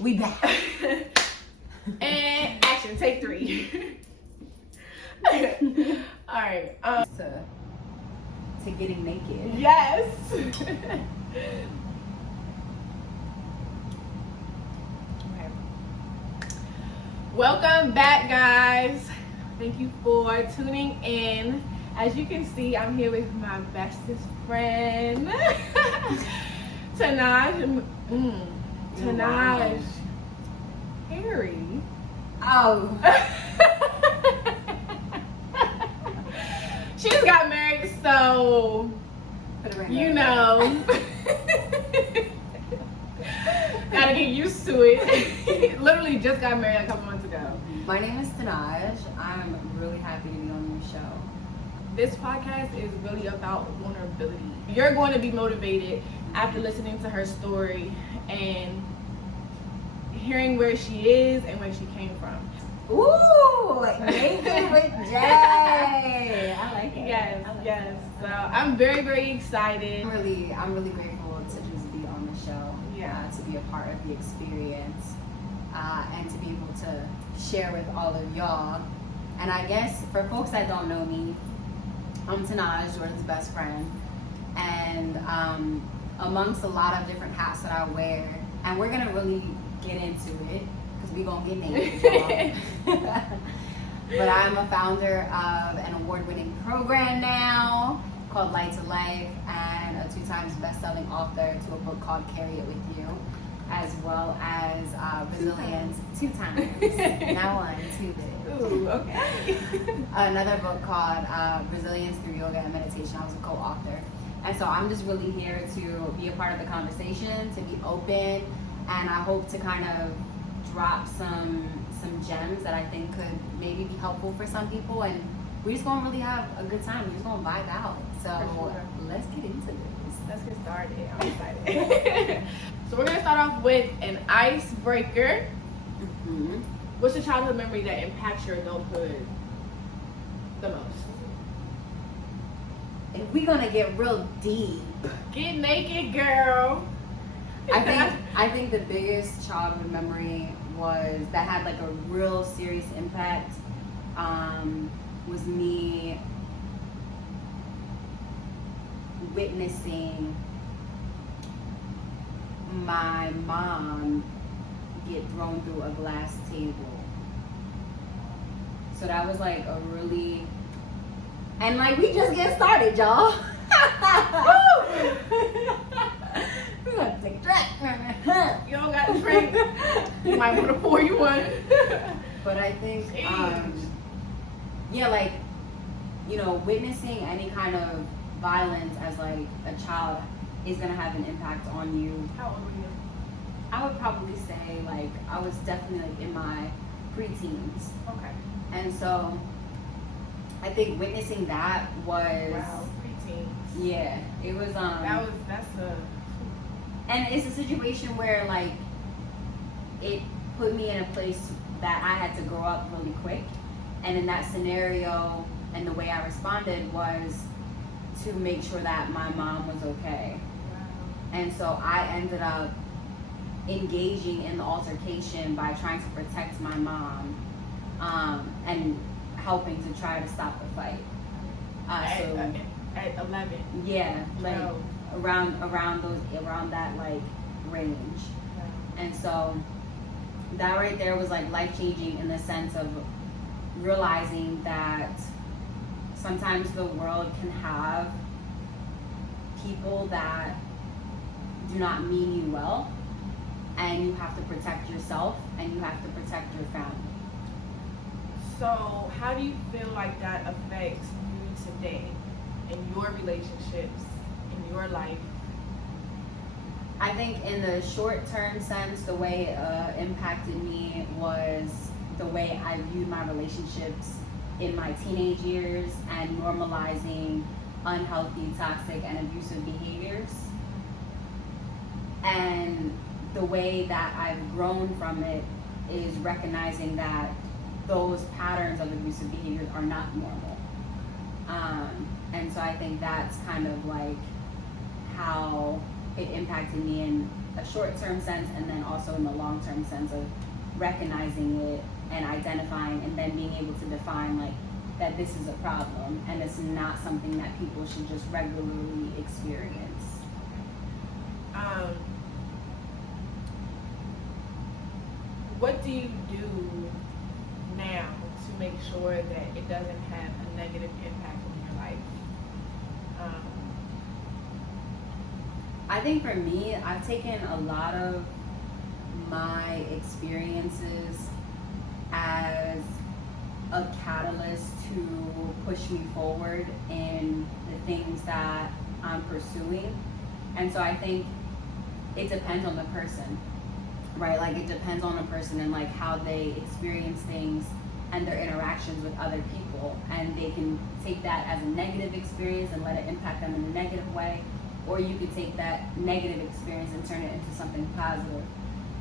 We back. And action, take 3. Alright. To getting naked. Yes. Welcome back, guys. Thank you for tuning in. As you can see, I'm here with my bestest friend, Tenaj. Tenaj. Harry. Oh. She just got married, so you know. Gotta get used to it. Literally just got married a couple months ago. My name is Tenaj. I'm really happy to be on your show. This podcast is really about vulnerability. You're going to be motivated after listening to her story and hearing where she is and where she came from. Ooh, naked with Jay. I like it. Yes. So I'm very, very excited. I'm really grateful to just be on the show. Yeah. To be a part of the experience, and to be able to share with all of y'all. And I guess for folks that don't know me, I'm Tenaj, Jordan's best friend, and amongst a lot of different hats that I wear, and we're gonna really get into it because we're gonna get naked, y'all. But I'm a founder of an award-winning program now called Light to Life, and a 2 times best-selling author to a book called Carry It With You, as well as Resilience 2 times. Now 1, 2 days. Ooh, okay. Another book called Resilience Through Yoga and Meditation. I was a co-author. And so I'm just really here to be a part of the conversation, to be open, and I hope to kind of drop some gems that I think could maybe be helpful for some people, and we're just gonna really have a good time. We're just gonna vibe out. So let's get into this. Let's get started. I'm excited. So we're gonna start off with an icebreaker. Mm-hmm. What's your childhood memory that impacts your adulthood the most? If we're gonna get real deep, Get naked, girl. I think the biggest childhood memory that had like a real serious impact was me witnessing my mom get thrown through a glass table. So that was like a really, and like we just get started, y'all. We're gonna take a drink. You don't got to drink. You might want to pour you one. But I think, like, you know, witnessing any kind of violence as like a child is gonna have an impact on you. How old were you? I would probably say like I was definitely like in my preteens. Okay. And so I think witnessing that was preteens. Yeah, it was and it's a situation where like it put me in a place that I had to grow up really quick, and in that scenario and the way I responded was to make sure that my mom was okay. Wow. And so I ended up engaging in the altercation by trying to protect my mom, and helping to try to stop the fight. At 11. Yeah, like around that like range. Wow. And so that right there was like life-changing in the sense of realizing that sometimes the world can have people that do not mean you well, and you have to protect yourself and you have to protect your family. So how do you feel like that affects you today in your relationships, in your life? I think in the short-term sense, the way it impacted me was the way I viewed my relationships in my teenage years and normalizing unhealthy, toxic, and abusive behaviors. And the way that I've grown from it is recognizing that those patterns of abusive behaviors are not normal. And so I think that's kind of like how it impacted me, and a short-term sense, and then also in the long-term sense of recognizing it and identifying, and then being able to define like that this is a problem and it's not something that people should just regularly experience. What do you do now to make sure that it doesn't have a negative impact on your life? I think for me, I've taken a lot of my experiences as a catalyst to push me forward in the things that I'm pursuing. And so I think it depends on the person, right? Like it depends on a person and like how they experience things and their interactions with other people. And they can take that as a negative experience and let it impact them in a negative way. Or you could take that negative experience and turn it into something positive.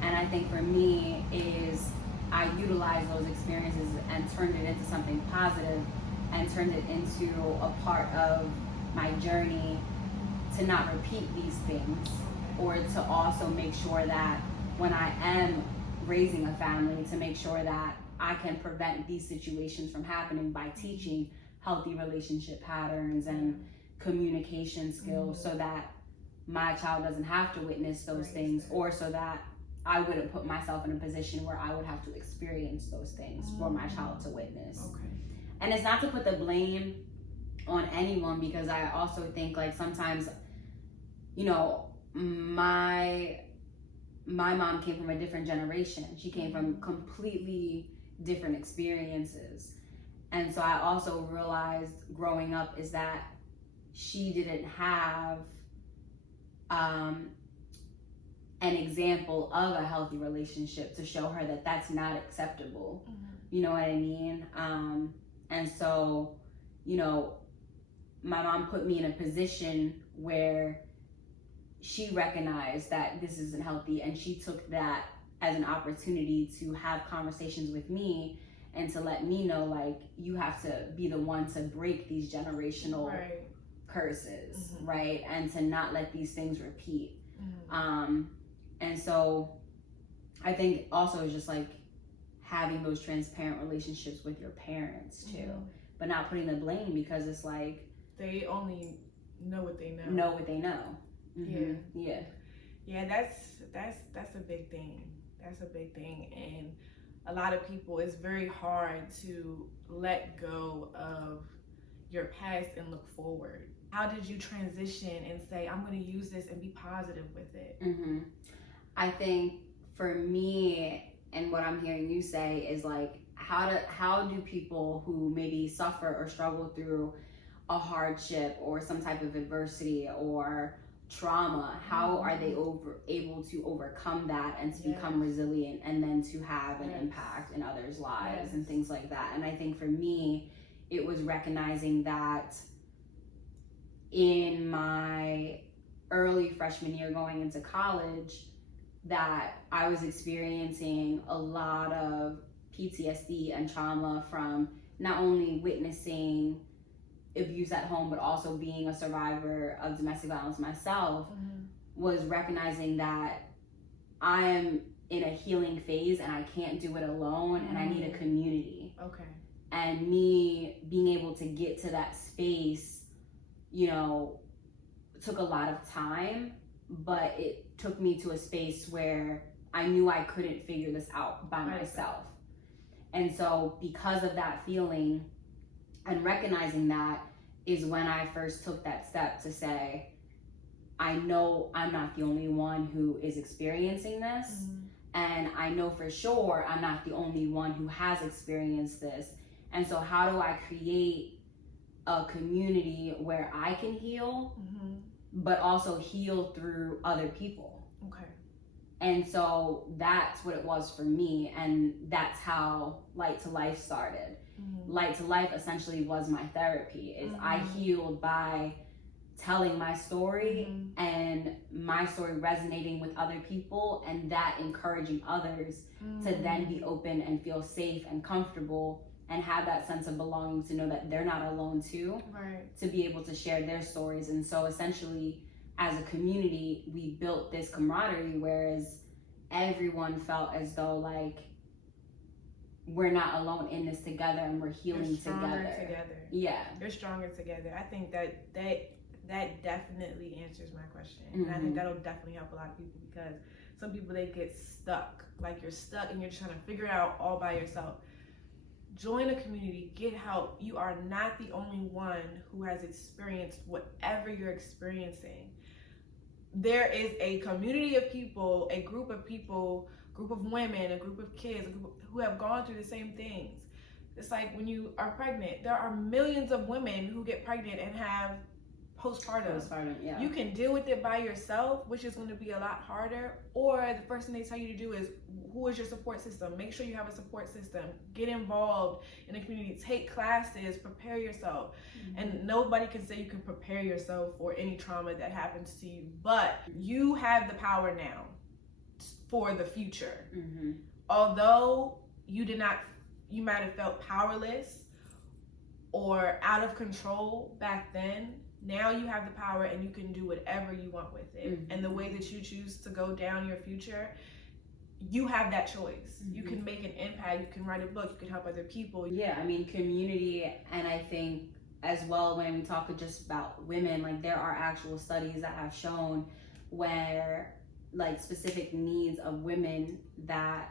And I think for me is I utilized those experiences and turned it into something positive and turned it into a part of my journey to not repeat these things, or to also make sure that when I am raising a family, to make sure that I can prevent these situations from happening by teaching healthy relationship patterns and communication skills, so that my child doesn't have to witness those things, or so that I wouldn't put myself in a position where I would have to experience those things for my child to witness. Okay. And it's not to put the blame on anyone, because I also think like sometimes, you know, my mom came from a different generation. She came from completely different experiences. And so I also realized growing up is that she didn't have an example of a healthy relationship to show her that that's not acceptable. You know what I mean? And so, you know, my mom put me in a position where she recognized that this isn't healthy, and she took that as an opportunity to have conversations with me and to let me know, like, you have to be the one to break these generational curses, right? And to not let these things repeat. And so I think also it's just like having those transparent relationships with your parents too, but not putting the blame, because it's like they only know what they know. Know what they know. Yeah, that's a big thing. That's a big thing. And a lot of people, it's very hard to let go of your past and look forward. How did you transition and say, I'm going to use this and be positive with it? I think for me, and what I'm hearing you say is like, how do people who maybe suffer or struggle through a hardship or some type of adversity or trauma, how are they able to overcome that and to become resilient, and then to have an impact in others' lives and things like that? And I think for me, it was recognizing that in my early freshman year going into college, that I was experiencing a lot of PTSD and trauma from not only witnessing abuse at home, but also being a survivor of domestic violence myself. Was recognizing that I am in a healing phase and I can't do it alone, and I need a community. And me being able to get to that space, you know, took a lot of time, but it took me to a space where I knew I couldn't figure this out by myself. And so because of that feeling and recognizing that is when I first took that step to say, I know I'm not the only one who is experiencing this. And I know for sure I'm not the only one who has experienced this. And so how do I create a community where I can heal, but also heal through other people? And so that's what it was for me, and that's how Light to Life started. Light to Life essentially was my therapy. Is I healed by telling my story and my story resonating with other people, and that encouraging others to then be open and feel safe and comfortable and have that sense of belonging, to know that they're not alone too, to be able to share their stories. And so essentially as a community, we built this camaraderie, whereas everyone felt as though like we're not alone in this together and we're healing together. Yeah. You're stronger together. I think that definitely answers my question. And I think that'll definitely help a lot of people, because some people, they get stuck. Like, you're stuck and you're just trying to figure it out all by yourself. Join a community, get help. You are not the only one who has experienced whatever you're experiencing. There is a community of people, a group of people, group of women, a group of kids who have gone through the same things. It's like when you are pregnant, there are millions of women who get pregnant and have postpartum. Yeah. You can deal with it by yourself, which is going to be a lot harder, or the first thing they tell you to do is, who is your support system? Make sure you have a support system. Get involved in the community. Take classes. Prepare yourself. And nobody can say you can prepare yourself for any trauma that happens to you, but you have the power now for the future. Although you might have felt powerless or out of control back then, now you have the power and you can do whatever you want with it. And the way that you choose to go down your future, you have that choice. You can make an impact. You can write a book. You can help other people. Yeah, I mean, community, and I think as well, when we talk just about women, like, there are actual studies that have shown where, like, specific needs of women that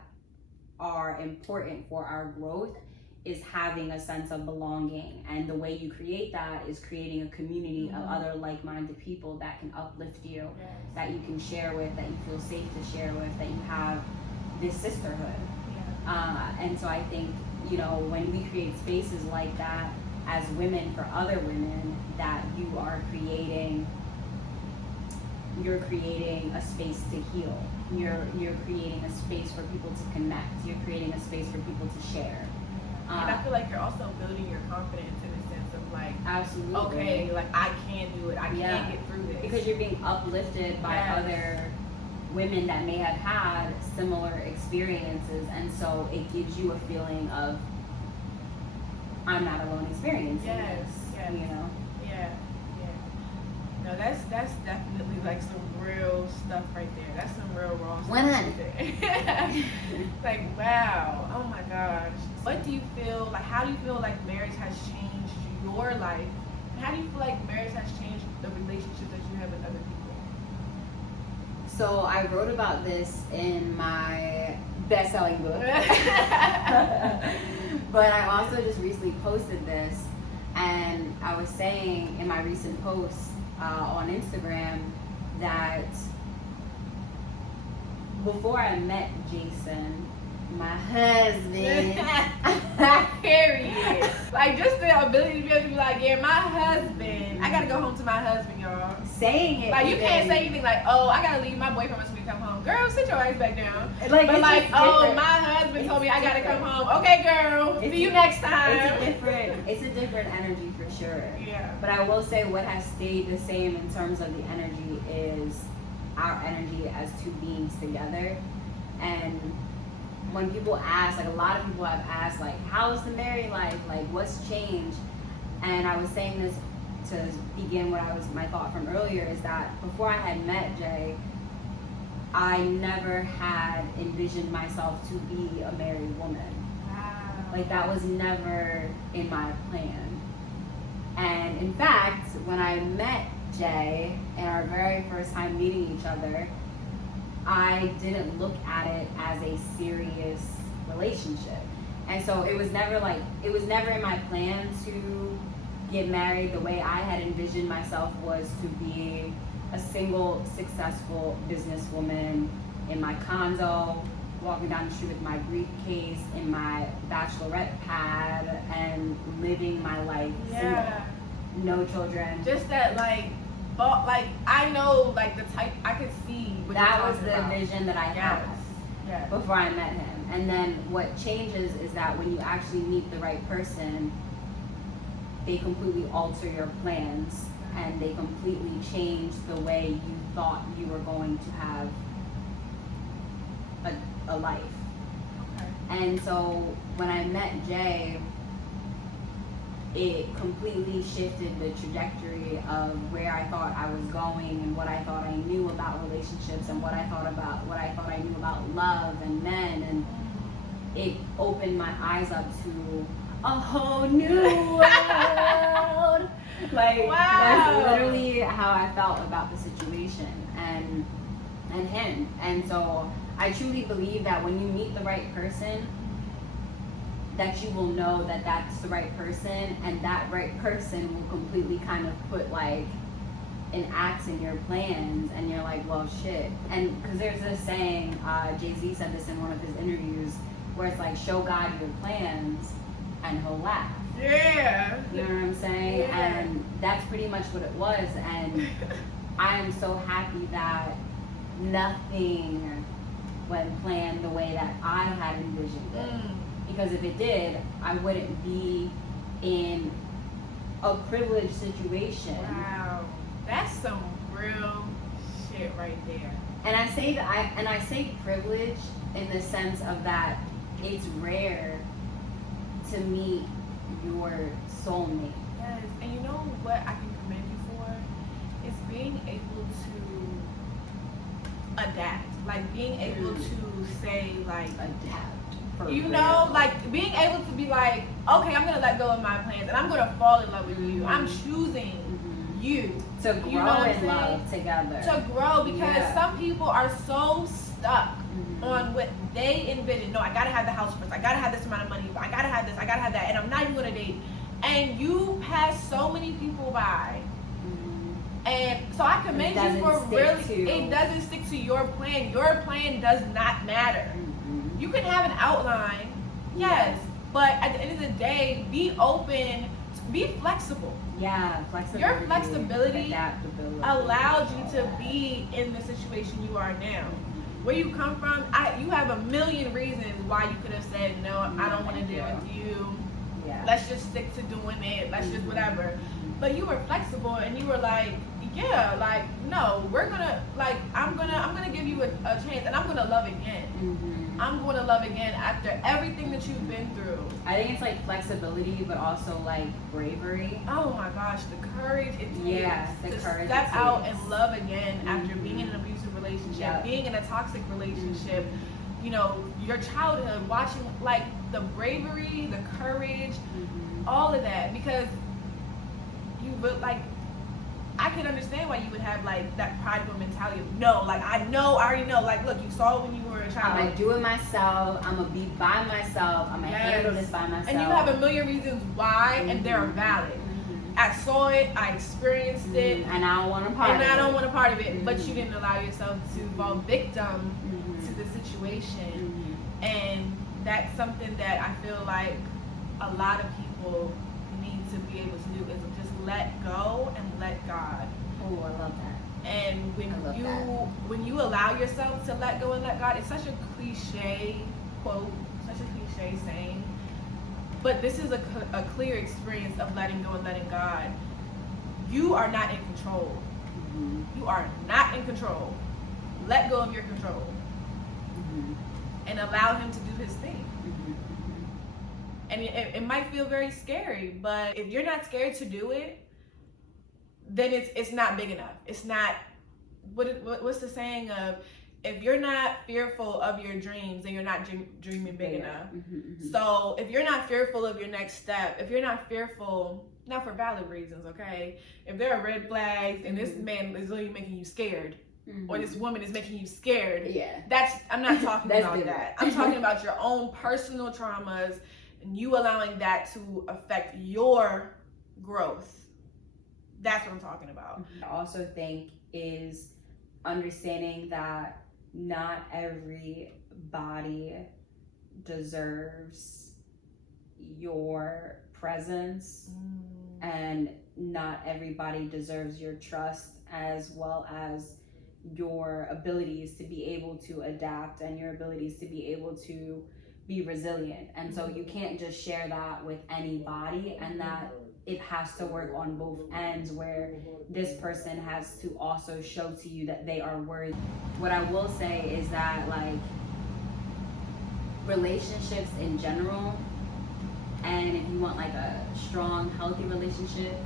are important for our growth is having a sense of belonging. And the way you create that is creating a community of other like-minded people that can uplift you, that you can share with, that you feel safe to share with, that you have this sisterhood. And so I think, you know, when we create spaces like that as women for other women, that you're creating a space to heal. You're creating a space for people to connect. You're creating a space for people to share. And I feel like you're also building your confidence in the sense of like, absolutely, okay, like, I can do it. I can get through this. Because you're being uplifted by other women that may have had similar experiences, and so it gives you a feeling of, I'm not alone experiencing this. You know? No, that's definitely like some real stuff right there. That's some real raw stuff. 100. Like, wow. Oh my gosh. What do you feel like? How do you feel like marriage has changed your life? And how do you feel like marriage has changed the relationships that you have with other people? So I wrote about this in my best-selling book. But I also just recently posted this, and I was saying in my recent posts on Instagram that before I met Jason, my husband, period. Like, just the ability to be able to be like, yeah, my husband. I gotta go home to my husband, y'all. Saying it. Like, you can't say anything like, oh, I gotta leave my boyfriend once we come home. Girl, sit your ass back down. Like, but like, oh, my husband told me I gotta come home. Okay, girl. See you next time. It's a different energy for sure. Yeah. But I will say what has stayed the same in terms of the energy is our energy as two beings together. And when people ask, like, a lot of people have asked, like, how's the married life? Like, what's changed? And I was saying this to begin my thought from earlier, is that before I had met Jay, I never had envisioned myself to be a married woman. Wow. Like, that was never in my plan. And in fact, when I met Jay in our very first time meeting each other, I didn't look at it as a serious relationship. And so it was never in my plan to get married. The way I had envisioned myself was to be a single, successful businesswoman in my condo, walking down the street with my briefcase in my bachelorette pad and living my life single. No children. Just that, like, I know, like, the type, I could see what that was the vision that I had before I met him. And then what changes is that when you actually meet the right person, they completely alter your plans and they completely change the way you thought you were going to have a life. Okay. And so when I met Jay, it completely shifted the trajectory of where I thought I was going and what I thought I knew about relationships and what I thought I knew about love and men, and it opened my eyes up to a whole new world. Like, wow. That's literally how I felt about the situation and him. And so I truly believe that when you meet the right person, that you will know that that's the right person, and that right person will completely kind of put like an axe in your plans, and you're like, well, shit. And because there's this saying, Jay-Z said this in one of his interviews, where it's like, show God your plans and he'll laugh. Yeah. You know what I'm saying? Yeah. And that's pretty much what it was. And I am so happy that nothing went planned the way that I had envisioned it. Because if it did, I wouldn't be in a privileged situation. Wow. That's some real shit right there. And I say that I say privilege in the sense of that it's rare to meet your soulmate. Yes, and you know what I can commend you for? It's being able to adapt. Like being able to say like Adapt. You know, like being able to be like, okay, I'm gonna let go of my plans and I'm gonna fall in love with you. I'm choosing you. To grow You know what I'm in love together. To grow, because some people are so stuck on what they envision. No, I gotta have the house first. I gotta have this amount of money. I gotta have this. I gotta have that. And I'm not even gonna date. And you pass so many people by. And so I commend you for really. It doesn't stick to your plan. Your plan does not matter. You can have an outline, yes, but at the end of the day, be open, be flexible. Yeah, flexibility. Your flexibility adaptability allows you to be in the situation you are now. Where you come from, you have a million reasons why you could have said, no, I don't want to deal with you. Yeah. Let's just stick to doing it. Let's just whatever. But you were flexible and you were like, yeah, like, no, we're gonna, like, I'm gonna give you a chance, and I'm gonna love again. I'm going to love again after everything that you've been through. I think it's like flexibility, but also like bravery. Oh my gosh, the courage it takes to step out and love again after being in an abusive relationship, being in a toxic relationship, you know, your childhood, watching like the bravery, the courage, all of that, because you like, I can understand why you would have like that prideful mentality of no, like I already know, like look, you saw it when you were a child. I'm gonna do it myself, I'm gonna be by myself, I'm gonna handle this by myself. And you have a million reasons why, and they're valid. I saw it, I experienced it, and I don't want a part of it. And I don't want a part of it, but you didn't allow yourself to fall victim to the situation. And that's something that I feel like a lot of people need to be able to do, is just let go and let God. Oh, I love that. And when you allow yourself to let go and let God, it's such a cliche quote, such a cliche saying, but this is a clear experience of letting go and letting God. You are not in control. You are not in control. Let go of your control and allow him to do his thing. And it might feel very scary, but if you're not scared to do it, then it's not big enough. It's not, what's the saying of, if you're not fearful of your dreams, then you're not dreaming big enough. So if you're not fearful of your next step, if you're not fearful, not for valid reasons, okay? If there are red flags and this man is literally making you scared, or this woman is making you scared, I'm not talking about that. I'm talking about your own personal traumas, and you allowing that to affect your growth. That's what I'm talking about. I also think is understanding that not everybody deserves your presence, and not everybody deserves your trust, as well as your abilities to be able to adapt and your abilities to be able to be resilient. And so you can't just share that with anybody, and that it has to work on both ends, where this person has to also show to you that they are worthy. What I will say is that, like, relationships in general and if you want like a strong, healthy relationship,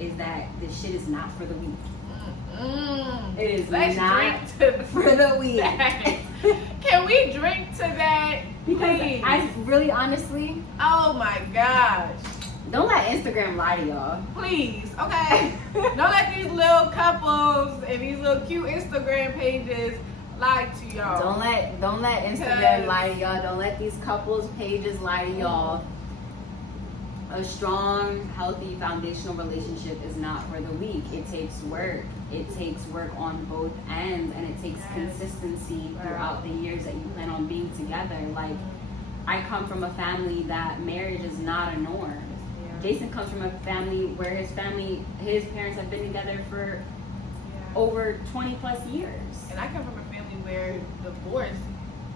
is that this shit is not for the weak. It is Let's not drink to for the weak. that. Can we drink to that? Because Please. I really, honestly, Oh my gosh. don't let Instagram lie to y'all. Please, okay? Don't let these little couples and these little cute Instagram pages lie to y'all. Don't let Instagram lie to y'all. Don't let these couples pages lie to y'all. A strong, healthy, foundational relationship is not for the weak. It takes work. It takes work on both ends, and it takes consistency throughout the years that you plan on being together. Like, I come from a family that marriage is not a norm. Jason comes from a family where his parents have been together for over 20 plus years. And I come from a family where divorce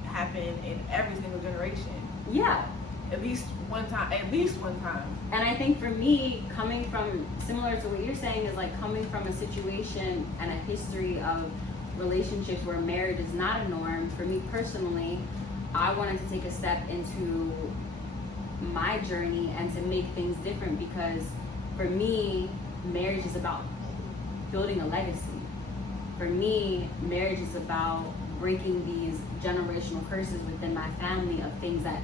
happened in every single generation. Yeah. At least one time. And I think for me, coming from, similar to what you're saying, is like coming from a situation and a history of relationships where marriage is not a norm. For me personally, I wanted to take a step into my journey and to make things different, because for me, marriage is about building a legacy. For me, marriage is about breaking these generational curses within my family of things that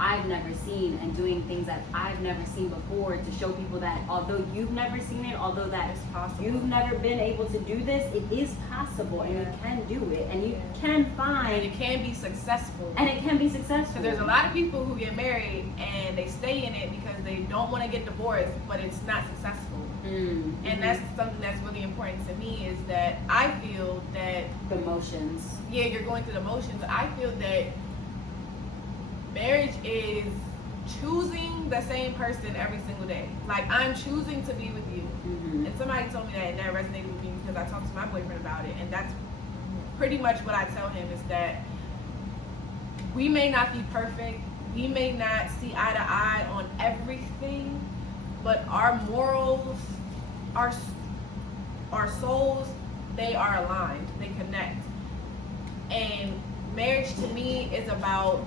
I've never seen, and doing things that I've never seen before, to show people that although you've never seen it, although that It's possible. you've never been able to do this, it is possible, and you can do it, and you can find, And it can be successful. and it can be successful. So there's a lot of people who get married and they stay in it because they don't want to get divorced, but it's not successful. Mm-hmm. And that's something that's really important to me, is that I feel that, the motions. yeah, you're going through the motions. I feel that marriage is choosing the same person every single day. Like, I'm choosing to be with you. Mm-hmm. And somebody told me that, and that resonated with me because I talked to my boyfriend about it. And that's pretty much what I tell him, is that we may not be perfect. We may not see eye to eye on everything, but our morals, our souls, they are aligned. They connect. And marriage to me is about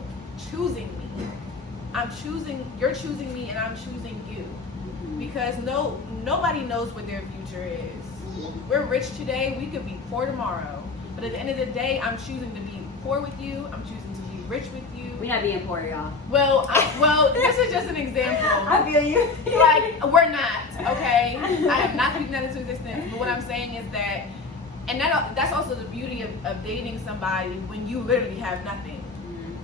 choosing me. You're choosing me, and I'm choosing you. Mm-hmm. Because nobody knows what their future is. We're rich today, we could be poor tomorrow. But at the end of the day, I'm choosing to be poor with you. I'm choosing to be rich with you. We're not being poor, y'all. Well, this is just an example. I feel you. Like, we're not, okay? I am not speaking that into existence. But what I'm saying is that, and that's also the beauty of dating somebody when you literally have nothing.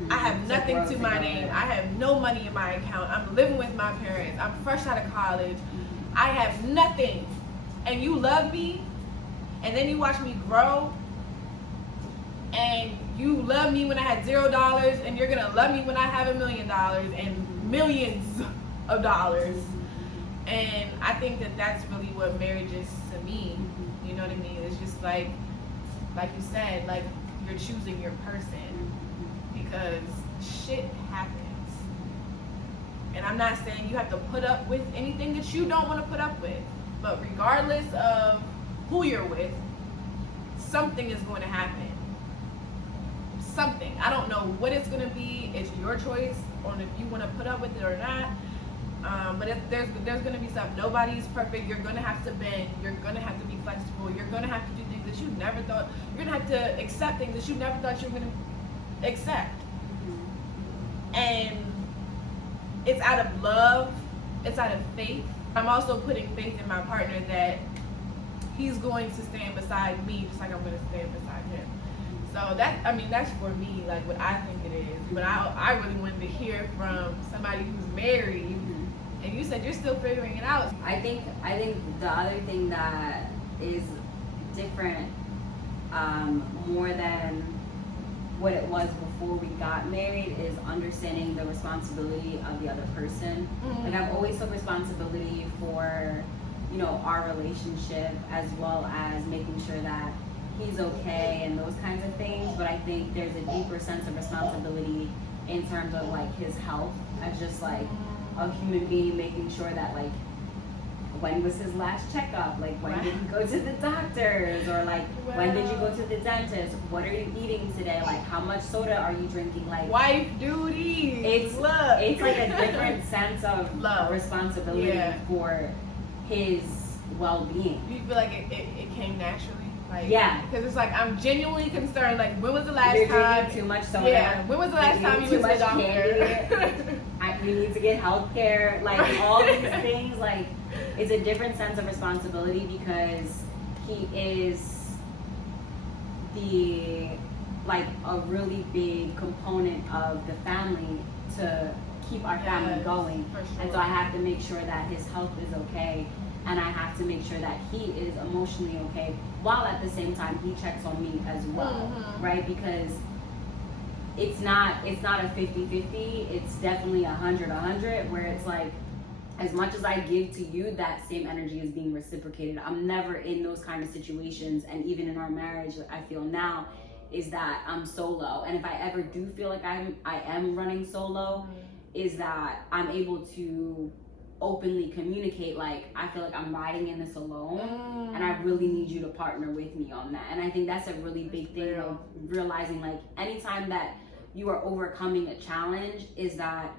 I have nothing to my name. I have no money in my account. I'm living with my parents. I'm fresh out of college. I have nothing. And you love me, and then you watch me grow, and you love me when I had $0, and you're gonna love me when I have $1 million and millions of dollars. And I think that that's really what marriage is to me. You know what I mean? It's just like you said, like, you're choosing your person. Because shit happens. And I'm not saying you have to put up with anything that you don't want to put up with. But regardless of who you're with, something is going to happen. Something. I don't know what it's going to be. It's your choice on if you want to put up with it or not. But there's going to be stuff. Nobody's perfect. You're going to have to bend. You're going to have to be flexible. You're going to have to do things that you never thought. You're going to have to accept things that you never thought you were going to accept. And it's out of love, it's out of faith. I'm also putting faith in my partner that he's going to stand beside me just like I'm going to stand beside him. So that's for me, like, what I think it is. But I really wanted to hear from somebody who's married. And you said you're still figuring it out. I think the other thing that is different, more than what it was before we got married, is understanding the responsibility of the other person. Mm-hmm. Like, I've always took responsibility for, our relationship, as well as making sure that he's okay and those kinds of things. But I think there's a deeper sense of responsibility in terms of, like, his health as just like a human being, making sure that, like, when was his last checkup? Like, when did he go to the doctors? Or like, when did you go to the dentist? What are you eating today? Like, how much soda are you drinking? Like, wife duty. It's like a different sense of love, responsibility for his well-being. Do you feel like it came naturally? Like, yeah, because it's like I'm genuinely concerned. Like, when was the last You're time? Drinking too much soda. Yeah. When was the last time you went to the doctor? You need to get health care. Like, all these things. Like, it's a different sense of responsibility because he is a really big component of the family to keep our family going. For sure. And so I have to make sure that his health is okay. And I have to make sure that he is emotionally okay, while at the same time he checks on me as well, right? Because it's not a 50-50, it's definitely 100-100, where it's like, as much as I give to you, that same energy is being reciprocated. I'm never in those kind of situations, and even in our marriage, I feel now is that I'm solo. And if I ever do feel like I am running solo, is that I'm able to openly communicate, like, I feel like I'm riding in this alone, and I really need you to partner with me on that. And I think that's a really big thing of realizing, like, anytime that you are overcoming a challenge, is that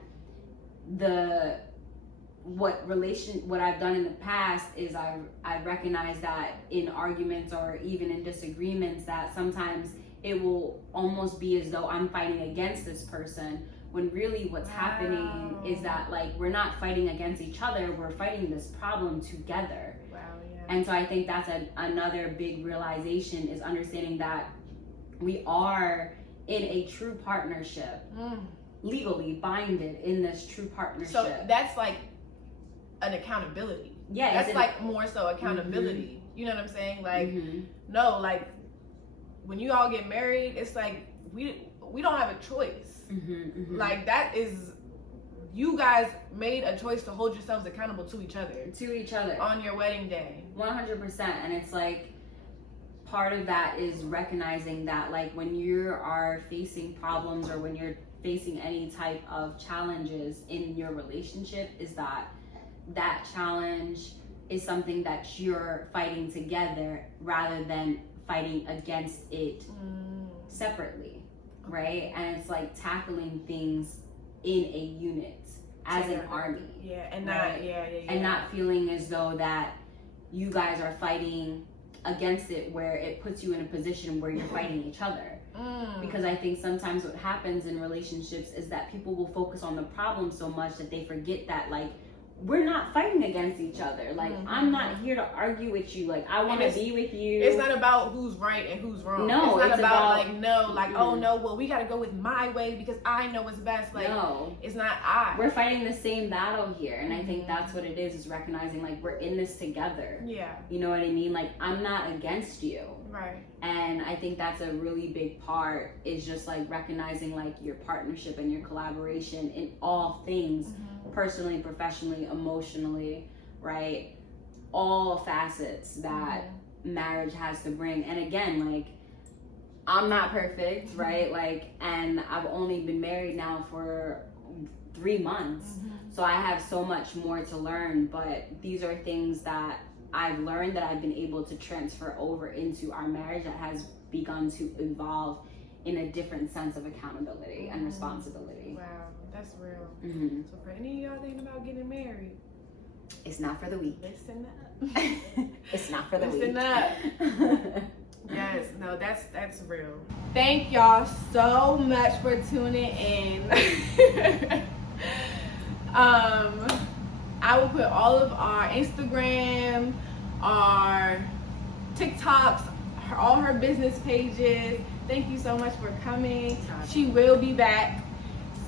what I've done in the past is I recognize that in arguments or even in disagreements, that sometimes it will almost be as though I'm fighting against this person, when really what's happening is that, like, we're not fighting against each other, we're fighting this problem together. Wow, yeah. And so I think that's another big realization, is understanding that we are in a true partnership, legally binded in this true partnership. So that's like an accountability. Yeah, that's like more so accountability. You know what I'm saying? Like, no, like, when you all get married, it's like we don't have a choice. Like, that is, you guys made a choice to hold yourselves accountable to each other on your wedding day. 100%. And it's like, part of that is recognizing that, like, when you are facing problems or when you're facing any type of challenges in your relationship, is that challenge is something that you're fighting together rather than fighting against it separately. Right? And it's like tackling things in a unit as an army. Yeah, and right? And not feeling as though that you guys are fighting against it, where it puts you in a position where you're fighting each other. Because I think sometimes what happens in relationships is that people will focus on the problem so much that they forget that, like, we're not fighting against each other. Like, I'm not here to argue with you. Like, I want to be with you. It's not about who's right and who's wrong. No, it's not about oh no, well, we got to go with my way because I know what's best. Like, no, it's not we're fighting the same battle here. And I think that's what it is recognizing, like, we're in this together. Yeah. You know what I mean? Like, I'm not against you. Right. And I think that's a really big part, is just like recognizing, like, your partnership and your collaboration in all things, personally, professionally, emotionally, right? All facets that marriage has to bring. And again, like, I'm not perfect, right? Like, and I've only been married now for 3 months. So I have so much more to learn, but these are things that I've learned that I've been able to transfer over into our marriage that has begun to evolve in a different sense of accountability and responsibility. Wow, that's real. So for any of y'all thinking about getting married, it's not for the weak. Listen up. It's not for the weak. Listen up. Yes, no, that's real. Thank y'all so much for tuning in. I will put all of our Instagram, our TikToks, all her business pages. Thank you so much for coming. She will be back.